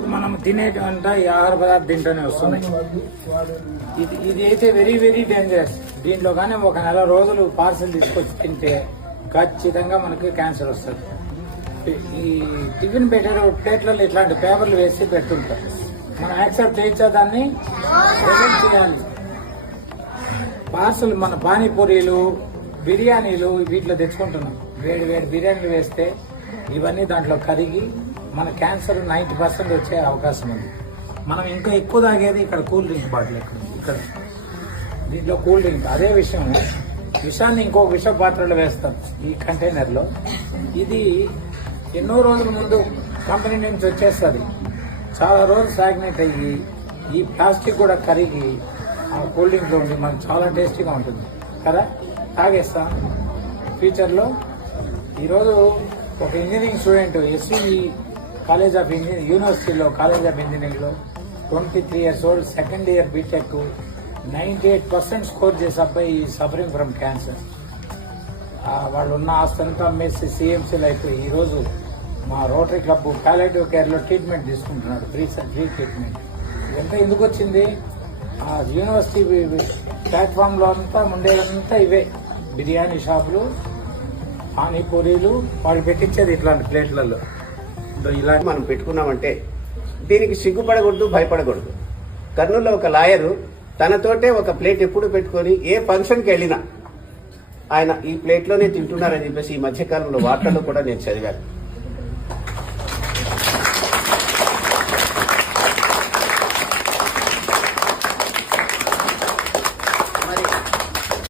ఇప్పుడు మనం తినేటంటే ఈ ఆహార పదార్థం తింటూనే వస్తున్నాయి. ఇది అయితే వెరీ వెరీ డేంజరస్. దీంట్లో కానీ ఒక నెల రోజులు పార్సల్ తీసుకొచ్చి తింటే ఖచ్చితంగా మనకి క్యాన్సర్ వస్తుంది. ఈ టిఫిన్ పెట్టే ప్లేట్లలో ఇట్లాంటి పేపర్లు వేసి పెట్టుంటారు. మనం యాక్సెప్ట్ చేయొచ్చా దాన్ని? చేయాలి. పార్సల్ మన పానీపూరీలు, బిర్యానీలు వీటిలో తెచ్చుకుంటున్నాం. వేడి వేడి బిర్యానీలు వేస్తే ఇవన్నీ దాంట్లో కరిగి మన క్యాన్సర్ 90% వచ్చే అవకాశం ఉంది. మనం ఇంకా ఎక్కువ తాగేది ఇక్కడ కూల్ డ్రింక్ బాటిల్ ఇక్కడ దీంట్లో కూల్ డ్రింక్. అదే విషాన్ని ఇంకొక విష పాత్రలో వేస్తాం ఈ కంటైనర్లో. ఇది ఎన్నో రోజుల ముందు కంపెనీ నుంచి వచ్చేస్తుంది. చాలా రోజులు స్టాగ్నేట్ అయ్యి ఈ ప్లాస్టిక్ కూడా కరిగి ఆ కూల్ డ్రింక్లో ఉండి మనకు చాలా టేస్టీగా ఉంటుంది కదా, తాగేస్తాం ఫ్యూచర్లో. ఈరోజు ఒక engineering student SV college of engineering యూనివర్సిటీలో కాలేజ్ ఆఫ్ ఇంజనీరింగ్లో 23 years old, second year BTech, 98% score చేసే అబ్బాయి సఫరింగ్ ఫ్రమ్ క్యాన్సర్. వాళ్ళు ఉన్న ఆస్తంతా అమ్మేసి సిఎంసీలు అయిపోయి ఈరోజు మా రోటరీ క్లబ్ పాలియేటివ్ కేర్లో ట్రీట్మెంట్ తీసుకుంటున్నాడు, ఫ్రీ ట్రీట్మెంట్. ఇదంతా ఎందుకు వచ్చింది? ఆ యూనివర్సిటీ ప్లాట్ఫామ్లో అంతా ఉండేదంతా ఇవే బిర్యానీ షాపులు, పానీపూరీలు, వాళ్ళు పెట్టించేది ఇట్లాంటి ప్లేట్లలో. ఇలా మనం పెట్టుకున్నామంటే దీనికి సిగ్గుపడకూడదు, భయపడకూడదు. కర్నూలులో ఒక లాయరు తనతోటే ఒక ప్లేట్ ఎప్పుడు పెట్టుకొని ఏ ఫంక్షన్కి వెళ్ళినా ఆయన ఈ ప్లేట్లోనే తింటున్నారని చెప్పేసి ఈ మధ్యకాలంలో వార్తల్లో కూడా నేను చదివాను.